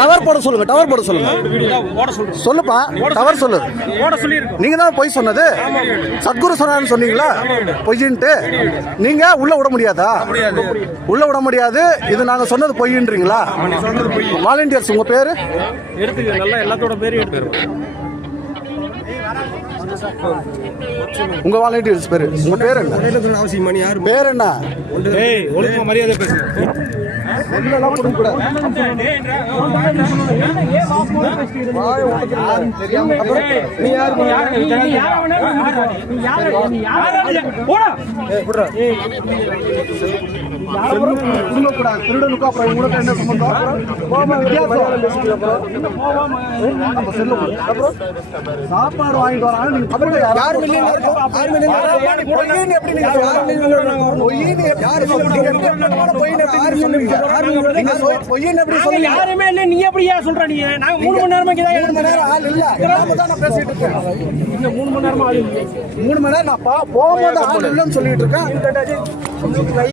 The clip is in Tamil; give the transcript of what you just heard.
டவர் போட சொல்லுங்க, டவர் போட சொல்லுங்க. சொல்லுப்பா, டவர் சொல்லு. நீங்க தான் பொய் சொன்னது. சத்குரு சொன்னான்னு சொன்னீங்களா பொய்யின்ட்டு? நீங்க உள்ள விட முடியாதா? உள்ள விட முடியாது. இது நாங்க சொன்னது பொய்ன்றீங்களா? வாலண்டியர்ஸ் உங்க பேரு எடுத்துக்க, நல்லா எல்லாத்தோட பேரும் எடுத்துக்கிறோம். உங்க வாலண்டியர்ஸ் பேரு, உங்க பேர் என்ன? அவசியம் மணி யாரு பேர் என்ன? ஒழுங்கு மரியாதை பேசு. திருடனுக்கு அப்புறம் உங்களுக்கு என்ன சம்பந்தம்? சாப்பாடு வாங்கிட்டு வராங்க. யாருமே இல்ல, நீ எப்படியா சொல்ற? நீ நாங்க 3 மணி நேரமா ஆள் இல்ல, பேசிட்டு இருக்கேன். 3 மணி நேரமா ஆள் இல்ல. 3 மணி நேரம் நான் போகும்போது ஆள் இல்லைன்னு சொல்லிட்டு இருக்கேன்.